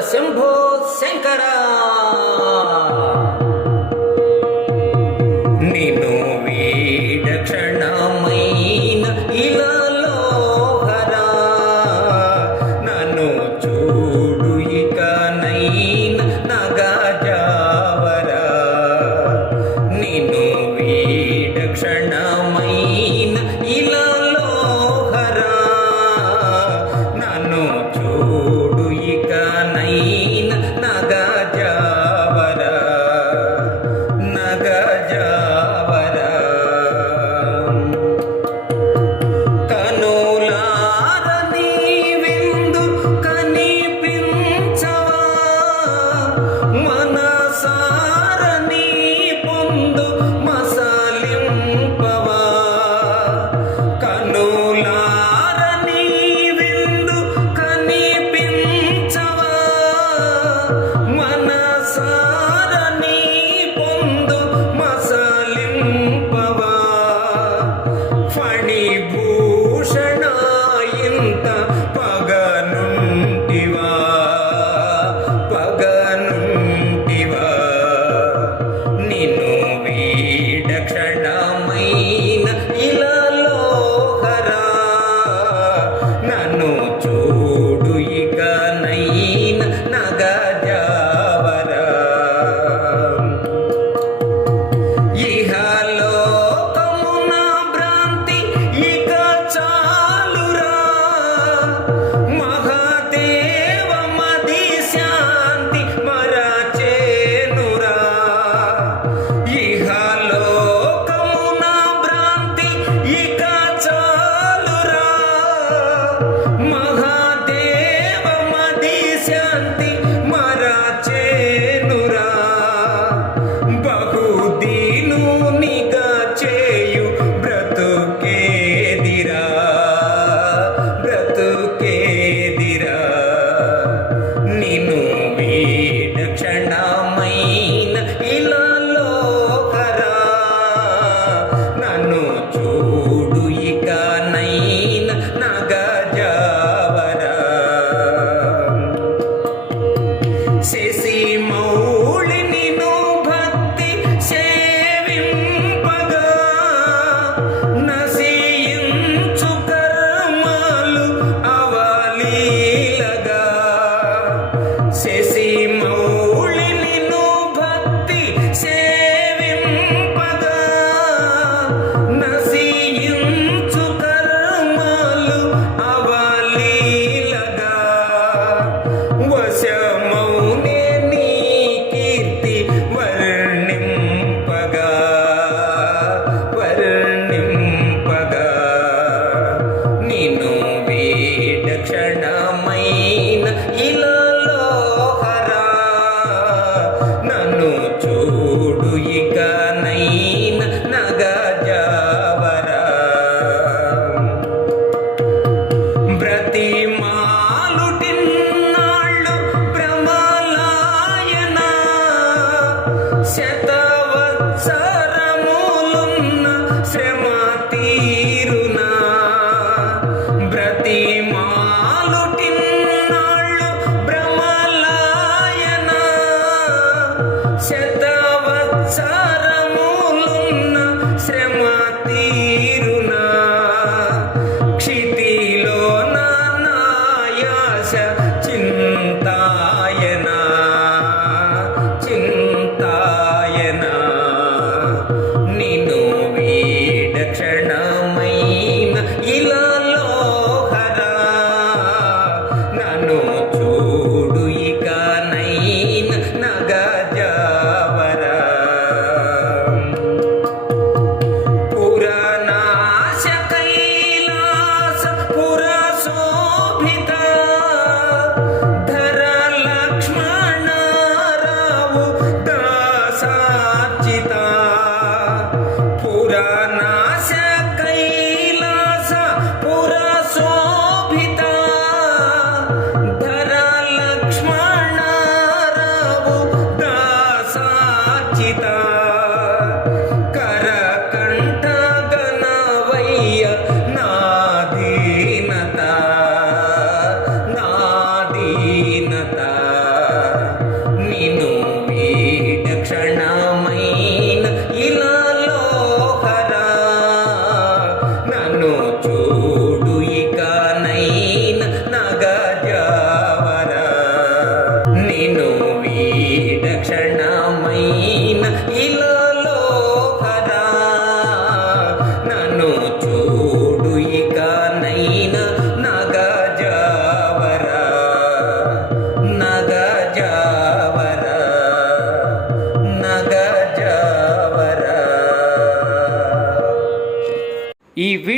శంభో శంకర. నిను వీడ క్షణమైన ఇలాలో హరా చూడు ఇక నైన నగజావరా. నిను